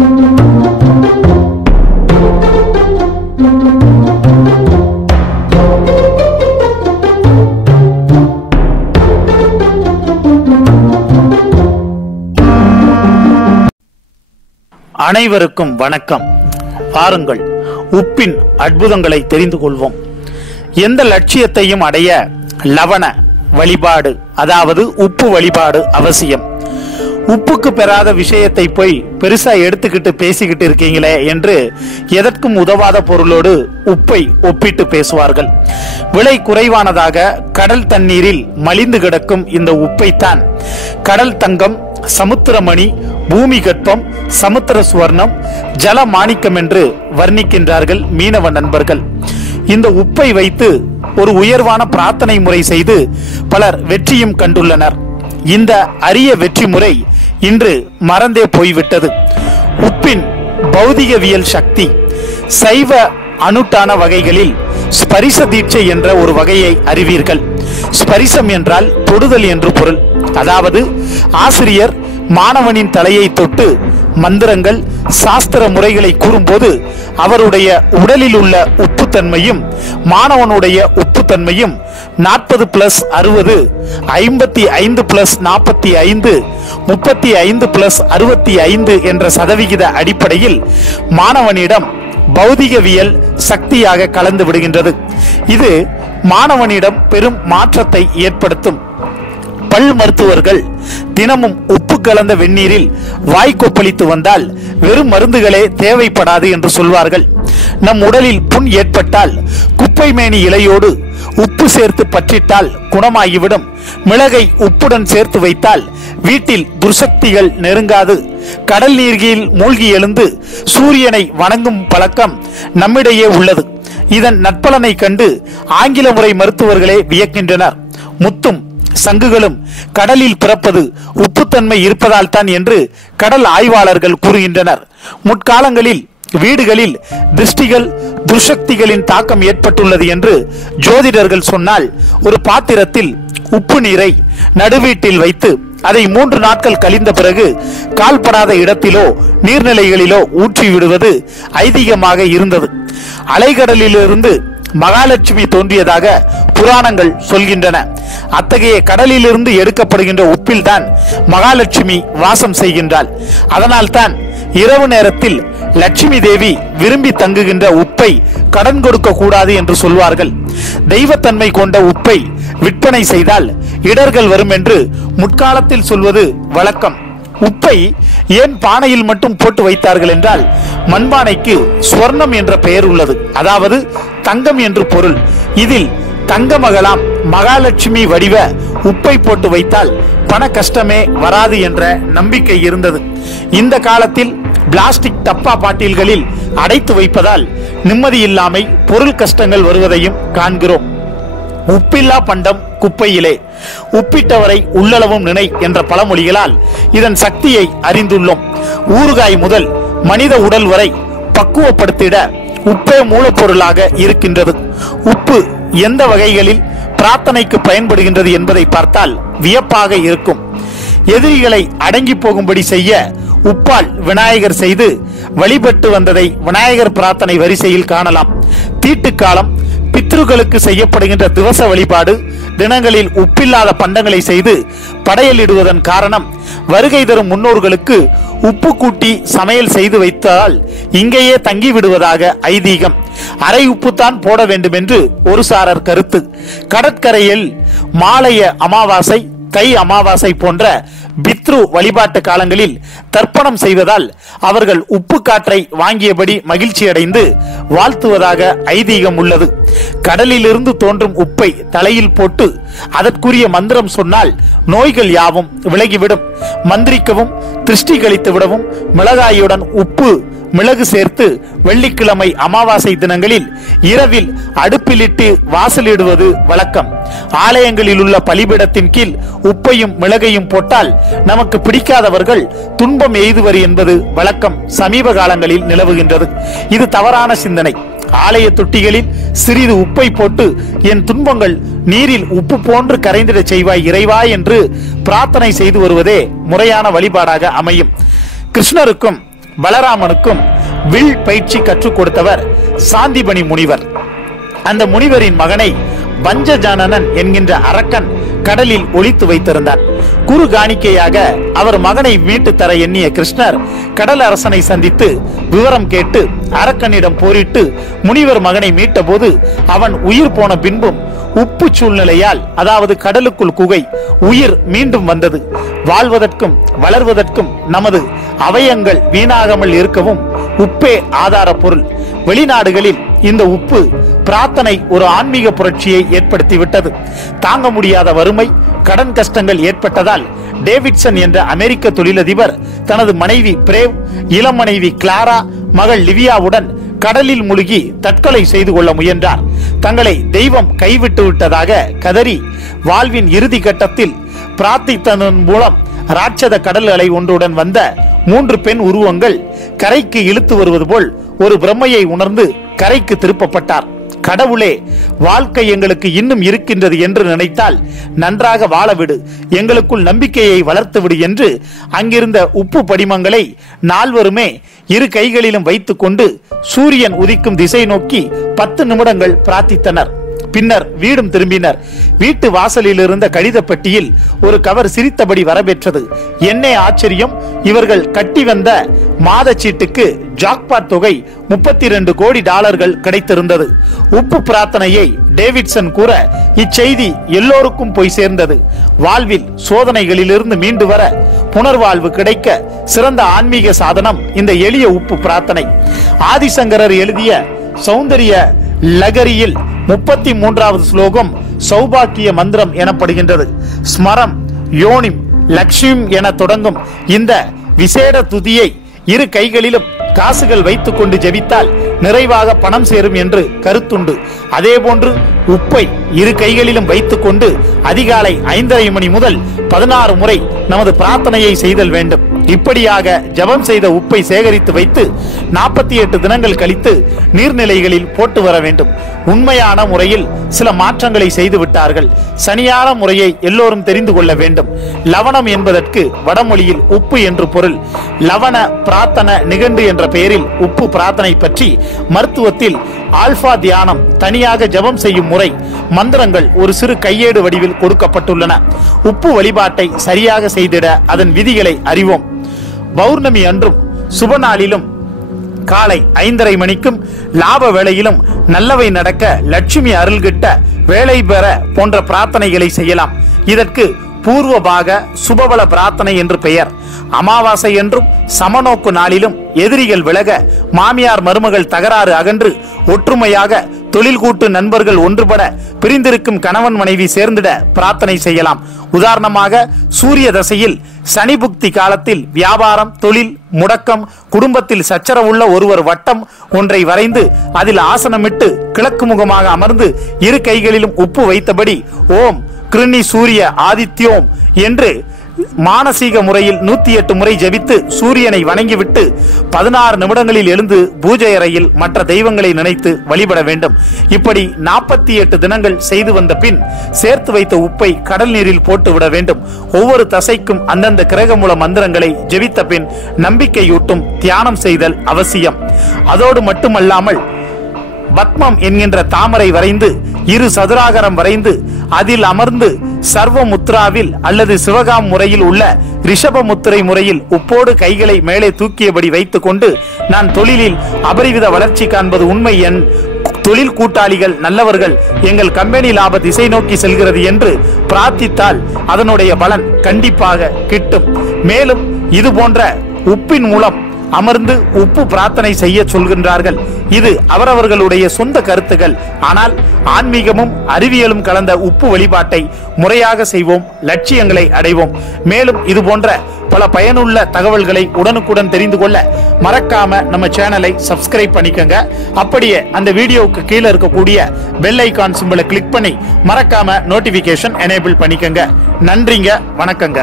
அனைவருக்கும் வணக்கம். பாருங்கள், உப்பின் அற்புதங்களை தெரிந்து கொள்வோம். எந்த லட்சியத்தையும் அடைய லவண வழிபாடு, அதாவது உப்பு வழிபாடு அவசியம். உப்புக்கு பெறாத விஷயத்தை போய் பெருசா எடுத்துக்கிட்டு பேசிக்கிட்டு இருக்கீங்களே என்று எதற்கும் உதவாத பொருளோடு உப்பை ஒப்பிட்டு பேசுவார்கள். விலை குறைவானதாக கடல் தண்ணீரில் மலிந்து கிடக்கும் இந்த உப்பைத்தான் கடல் தங்கம், சமுத்திரமணி, பூமி கற்பம், சமுத்திர சுவர்ணம், ஜல மாணிக்கம் என்று வர்ணிக்கின்றார்கள் மீனவ நண்பர்கள். இந்த உப்பை வைத்து ஒரு உயர்வான பிரார்த்தனை முறை செய்து பலர் வெற்றியும் கண்டுள்ளனர். இந்த அரிய வெற்றி முறை இன்று மறந்தே போய்விட்டது. உப்பின் பௌதிகவியல் சக்தி. சைவ அனுட்டான வகைகளில் ஸ்பரிச தீட்சை என்ற ஒரு வகையை அறிவீர்கள். ஸ்பரிசம் என்றால் தொடுதல் என்று பொருள். அதாவது ஆசிரியர் மாணவனின் தலையை தொட்டு மந்திரங்கள், சாஸ்திர முறைகளை கூறும்போது அவருடைய உடலில் உள்ள உப்புத்தன்மையும் மாணவனுடைய உப்புத்தன்மையும் 40+60, 55+45, 35+65 என்ற சதவிகித அடிப்படையில் மாணவனிடம் பௌதிகவியல் சக்தியாக கலந்து விடுகின்றது. இது மாணவனிடம் பெரும் மாற்றத்தை ஏற்படுத்தும். பல் மருத்துவர்கள் தினமும் உப்பு கலந்த வெந்நீரில் வாய் கொப்பளித்து வந்தால் வெறும் மருந்துகளே தேவைப்படாது என்று சொல்வார்கள். நம் உடலில் புண் ஏற்பட்டால் குப்பை மேனி இலையோடு உப்பு சேர்த்து பற்றிட்டால் குணமாகிவிடும். மிளகை உப்புடன் சேர்த்து வைத்தால் வீட்டில் துர்சக்திகள் நெருங்காது. கடல் நீரில் மூழ்கி எழுந்து சூரியனை வணங்கும் பழக்கம் நம்மிடையே உள்ளது. இதன் நற்பலனை கண்டு ஆங்கில முறை மருத்துவர்களே வியக்கின்றனர். முத்தும் சங்குகளும் கடலில் பிறப்பது உப்புத்தன்மை இருப்பதால் தான் என்று கடல் ஆய்வாளர்கள் கூறுகின்றனர். முற்காலங்களில் வீடுகளில் திருஷ்டிகள், துர்சக்திகளின் தாக்கம் ஏற்பட்டுள்ளது என்று ஜோதிடர்கள் சொன்னால் ஒரு பாத்திரத்தில் உப்பு நீரை நடுவீட்டில் வைத்து அதை 3 நாட்கள் கழிந்த பிறகு கால்படாத இடத்திலோ நீர்நிலைகளிலோ ஊற்றி விடுவது ஐதீகமாக இருந்தது. அலைகடலிலிருந்து மகாலட்சுமி தோன்றியதாக புராணங்கள் சொல்கின்றன. அத்தகைய கடலிலிருந்து எடுக்கப்படுகின்ற உப்பில் தான் மகாலட்சுமி வாசம் செய்கின்றாள். அதனால் தான் இரவு நேரத்தில் லட்சுமி தேவி விரும்பி தங்குகின்ற உப்பை கடன் கொடுக்க கூடாது என்று சொல்வார்கள். தெய்வத்தன்மை கொண்ட உப்பை விற்பனை செய்தால் இடர்கள் வரும் என்று முற்காலத்தில் சொல்வது வழக்கம். உப்பை ஏன் பானையில் மட்டும் போட்டு வைத்தார்கள் என்றால், மண்பானைக்கு ஸ்வர்ணம் என்ற பெயர் உள்ளது, அதாவது தங்கம் என்று பொருள். இதில் தங்கமகளாம் மகாலட்சுமி வடிவ உப்பை போட்டு வைத்தால் பண கஷ்டமே வராது என்ற நம்பிக்கை இருந்தது. இந்த காலத்தில் பிளாஸ்டிக் டப்பா பாட்டில்களில் அடைத்து வைப்பதால் நிம்மதியில்லாமை, பொருள் கஷ்டங்கள் வருவதையும் காண்கிறோம். உப்பில்லா பண்டம் குப்பையிலே, உப்பிட்டவரை உள்ளளவும் நினை என்ற பழமொழிகளால் இதன் சக்தியை அறிந்துள்ளோம். ஊறுகாய் முதல் மனித உடல் வரை பக்குவப்படுத்திட உப்பே மூலப்பொருளாக இருக்கின்றது. உப்பு எந்த வகைகளில் பிரார்த்தனைக்கு பயன்படுகின்றது என்பதை பார்த்தால் வியப்பாக இருக்கும். எதிரிகளை அடங்கி போகும்படி செய்ய உப்பால் விநாயகர் செய்து வழிபட்டு வந்ததை விநாயகர் பிரார்த்தனை வரிசையில் காணலாம். தீட்டுக்காலம், பித்ருக்களுக்கு செய்யப்படுகின்ற திவச வழிபாடு தினங்களில் உப்பில்லாத பண்டங்களை செய்து படையலிடுவதன் காரணம் வருகை தரும் முன்னோர்களுக்கு உப்பு கூட்டி சமையல் செய்து வைத்தால் இங்கேயே தங்கி விடுவதாக ஐதீகம். அரை உப்புத்தான் போட வேண்டும் என்று ஒரு சாரர் கருத்து. கடற்கரையில் மாலைய அமாவாசை, தை அமாவாசை போன்ற பித்ரு வழிபாட்டு காலங்களில் தர்ப்பணம் செய்வதால் அவர்கள் உப்பு காற்றை வாங்கியபடி மகிழ்ச்சி அடைந்து வாழ்த்துவதாக ஐதீகம் உள்ளது. கடலிலிருந்து தோன்றும் உப்பை தலையில் போட்டு அதற்குரிய மந்திரம் சொன்னால் நோய்கள் யாவும் விலகிவிடும். மந்திரிக்கவும் திருஷ்டி கழித்து விடவும் மிளகாயுடன் உப்பு, மிளகு சேர்த்து வெள்ளிக்கிழமை அமாவாசை தினங்களில் இரவில் அடுப்பிலிட்டு வாசலிடுவது வழக்கம். ஆலயங்களில் உள்ள பலிபீடத்தின் கீழ் உப்பையும் மிளகையும் போட்டால் நமக்கு பிடிக்காதவர்கள் துன்பம் எய்துவர் என்பது வழக்கம் சமீப காலங்களில் நிலவுகின்றது. இது தவறான சிந்தனை. ஆலய தொட்டிகளில் சிறிது உப்பை போட்டு என் துன்பங்கள் நீரில் உப்பு போன்று கரைந்திட செய்வாய் இறைவா என்று பிரார்த்தனை செய்து வருவதே முறையான வழிபாடாக அமையும். கிருஷ்ணருக்கும் பலராமனுக்கும் வில் பயிற்சி கற்றுக் கொடுத்தவர் சாந்திபனி முனிவர். அந்த முனிவரின் மகனை பஞ்சஜானனன் என்கின்ற அரக்கன் கடலில் ஒளித்து வைத்திருந்தார். குரு காணிக்கையாக அவர் மகனை மீட்டு தர எண்ணிய கிருஷ்ணர் கடல் அரசனை சந்தித்து விவரம் கேட்டு அரக்கனிடம் போரிட்டு முனிவர் மகனை மீட்ட போது அவன் உயிர் போன பின்பும் உப்பு சூழ்நிலையால், அதாவது கடலுக்குள் குகை, உயிர் மீண்டும் வந்தது. வாழ்வதற்கும் வளர்வதற்கும் நமது அவயங்கள் வீணாகாமல் இருக்கவும் உப்பே ஆதார பொருள். வெளிநாடுகளில் இந்த உப்பு பிரார்த்தனை ஒரு ஆன்மீக புரட்சியை ஏற்படுத்திவிட்டது. தாங்க முடியாத வறுமை, கடன் கஷ்டங்கள் ஏற்பட்டதால் டேவிட்சன் என்ற அமெரிக்க தொழிலதிபர் தனது மனைவி பிரேவ், இளம் மனைவி கிளாரா, மகள் லிவியாவுடன் கடலில் மூழ்கி தற்கொலை செய்து கொள்ள முயன்றார். தங்களை தெய்வம் கைவிட்டு விட்டதாக கதறி வாழ்வின் இறுதி கட்டத்தில் பிரார்த்தித்ததன் மூலம் ராட்சத கடல் அலை ஒன்றுடன் வந்த 3 பெண் உருவங்கள் கரைக்கு இழுத்து வருவது போல் ஒரு பிரம்மையை உணர்ந்து கரைக்கு திருப்பப்பட்டார். கடவுளே, வாழ்க்கை எங்களுக்கு இன்னும் இருக்கின்றது என்று நினைத்தால் நன்றாக வாழவிடு, எங்களுக்குள் நம்பிக்கையை வளர்த்துவிடு என்று அங்கிருந்த உப்பு படிமங்களை நால்வருமே இரு கைகளிலும் வைத்துக் கொண்டு சூரியன் உதிக்கும் திசை நோக்கி 10 நிமிடங்கள் பிரார்த்தித்தனர். பின்னர் வீடும் திரும்பினர். வீட்டு வாசலில் இருந்த கடித பெட்டியில் ஒரு கவர் சிரித்தபடி வரப்பெற்றது. என்ன ஆச்சரியம்! இவர்கள் கட்டி வந்த மாத சீட்டுக்கு ஜாக்பாட் தொகை $32 கோடி கிடைத்திருந்தது. உப்பு பிரார்த்தனையை டேவிட்சன் கூற இச்செய்தி எல்லோருக்கும் போய் சேர்ந்தது. வாழ்வில் சோதனைகளிலிருந்து மீண்டு வர புனர்வாழ்வு கிடைக்க சிறந்த ஆன்மீக சாதனம் இந்த எளிய உப்பு பிரார்த்தனை. ஆதிசங்கரர் எழுதிய சௌந்தரிய லகரியில் 33வது ஸ்லோகம் சௌபாக்கிய மந்திரம் எனப்படுகின்றது. ஸ்மரம் யோனிம் லக்ஷ்மிம் என தொடங்கும் இந்த விசேட துதியை இரு கைகளிலும் காசுகள் வைத்துக் கொண்டு ஜெபித்தால் நிறைவாக பணம் சேரும் என்று கருத்துண்டு. அதே போன்று உப்பை இரு கைகளிலும் வைத்துக் கொண்டு அதிகாலை 5:30 மணி முதல் 16 முறை நமது பிரார்த்தனையை செய்தல் வேண்டும். இப்படியாக ஜபம் செய்த உப்பை சேகரித்து வைத்து 48 தினங்கள் கழித்து நீர்நிலைகளில் போட்டு வர வேண்டும். உண்மையான முறையில் சில மாற்றங்களை செய்து விட்டார்கள். சனியான முறையை எல்லோரும் தெரிந்து கொள்ள வேண்டும். லவணம் என்பதற்கு வடமொழியில் உப்பு என்று பொருள். லவண பிரார்த்தன நிகண்டு என்ற பெயரில் உப்பு பிரார்த்தனை பற்றி மருத்துவத்தில் ஆல்பா தியானம், தனியாக ஜபம் செய்யும் முறை, மந்திரங்கள் ஒரு சிறு கையேடு வடிவில் கொடுக்கப்பட்டுள்ளன. உப்பு வழிபாட்டை சரியாக செய்திட அதன் விதிகளை அறிவோம். பௌர்ணமி அன்றும் சுப நாளிலும் காலை 5:30 மணிக்கும் லாப வேளையிலும் நல்லவை நடக்க, லட்சுமி அருள் கிட்ட, வேலை பெற போன்ற பிரார்த்தனைகளை செய்யலாம். இதற்கு பூர்வபாக சுபபல பிரார்த்தனை என்று பெயர். அமாவாசை என்றும் சமநோக்கு நாளிலும் எதிரிகள் விலக, மாமியார் மருமகள் தகராறு அகன்று, ஒற்றுமையாக தொழில் கூட்டு நண்பர்கள் ஒன்றுபட, பிரிந்திருக்கும் கணவன் மனைவி சேர்ந்திட பிரார்த்தனை செய்யலாம். உதாரணமாக சூரிய தசையில் சனி புக்தி காலத்தில் வியாபாரம், தொழில் முடக்கம், குடும்பத்தில் சச்சரவுள்ள ஒருவர் வட்டம் ஒன்றை வரைந்து அதில் ஆசனமிட்டு கிழக்கு முகமாக அமர்ந்து இரு கைகளிலும் உப்பு வைத்தபடி ஓம் கிருணி சூரிய ஆதித்யோம் என்று மானசீக முறையில் 108 முறை ஜபித்து சூரியனை வணங்கிவிட்டு 16 நிமிடங்களில் எழுந்து பூஜை அறையில் மற்ற தெய்வங்களை நினைத்து வழிபட வேண்டும். இப்படி 48 தினங்கள் செய்து வந்த பின் சேர்த்து வைத்த உப்பை கடல் நீரில் போட்டு விட வேண்டும். ஒவ்வொரு தசைக்கும் அந்தந்த கிரகமூல மந்திரங்களை ஜபித்த பின் நம்பிக்கையூட்டும் தியானம் செய்தல் அவசியம். அதோடு மட்டுமல்லாமல் பத்மம் என்கின்ற தாமரை வரைந்து இரு சதுராகரம் வரைந்து அதில் அமர்ந்து சர்வ முத்ராவில் அல்லது சிவகாம் முறையில் உள்ள ரிஷப முத்திரை முறையில் உப்போடு கைகளை மேலே தூக்கியபடி வைத்துக் கொண்டு, நான் தொழிலில் அபரிவித வளர்ச்சி காண்பது உண்மை, என் தொழில் கூட்டாளிகள் நல்லவர்கள், எங்கள் கம்பெனி லாப திசை நோக்கி செல்கிறது என்று பிரார்த்தித்தால் அதனுடைய பலன் கண்டிப்பாக கிட்டும். மேலும் இது போன்ற உப்பின் மூலம் அமர்ந்து உப்பு பிரார்த்தனை செய்ய சொல்கின்றார்கள். இது அவரவர்களுடைய சொந்த கருத்துகள். ஆனால் ஆன்மீகமும் அறிவியலும் கலந்த உப்பு வழிபாட்டை முறையாக செய்வோம், லட்சியங்களை அடைவோம். மேலும் இது போன்ற பல பயனுள்ள தகவல்களை உடனுக்குடன் தெரிந்து கொள்ள மறக்காம நம்ம சேனலை சப்ஸ்கிரைப் பண்ணிக்கங்க. அப்படியே அந்த வீடியோவுக்கு கீழே இருக்கக்கூடிய பெல் ஐகான் சிம்பலை கிளிக் பண்ணி மறக்காம நோட்டிபிகேஷன் எனேபிள் பண்ணிக்கங்க. நன்றிங்க, வணக்கங்க.